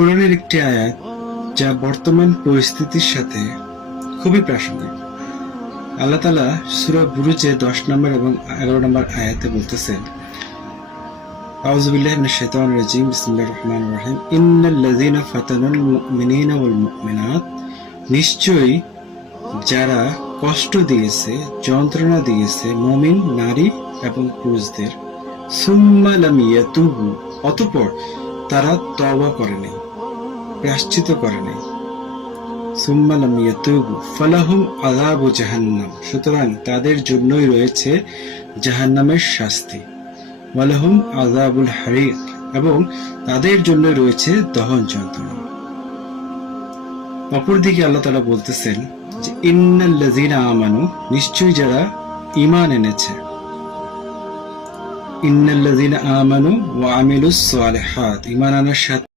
কোরআনের একটি আয়াত যা বর্তমান পরিস্থিতির সাথে খুবই প্রাসঙ্গিক। আল্লাহ তাআলা সূরা বুরুজে 10 নম্বর এবং 11 নম্বর আয়াতে বলতেছেন, আউযু বিল্লাহি মিনাশ শাইতানির রাজীম, বিসমিল্লাহির রহমানির রহিম, ইন্নাল্লাযীনা ফাতানুল মুমিনিনা ওয়াল মুমিনাত, নিশ্চয়ই যারা কষ্ট দিয়েছে, যন্ত্রণা দিয়েছে মুমিন নারী এবং পুরুষদের, সুম্মা লাম ইয়াতুবু, অতঃপর তারা তওবা করে নাই, প্রায়শ্চিত্ত করে নাই, সুম্মা লাম ইয়াতুবু ফালাহুম আযাবু জাহান্নাম, সুতরাং তাদের জন্যই রয়েছে জাহান্নামের শাস্তি, ওয়ালাহুম আযাবুল হারিক, এবং তাদের জন্য রয়েছে দহন যন্ত্রণা। অপরদিকে আল্লাহ তাআলা বলতেছেন যে ইন্নাল্লাযীনা আমানু, নিশ্চয়ই যারা ঈমান এনেছে, ইন্নাল্লাযীনা আমানু ওয়া আমিলুস সালিহাত, ঈমান আনার সাথে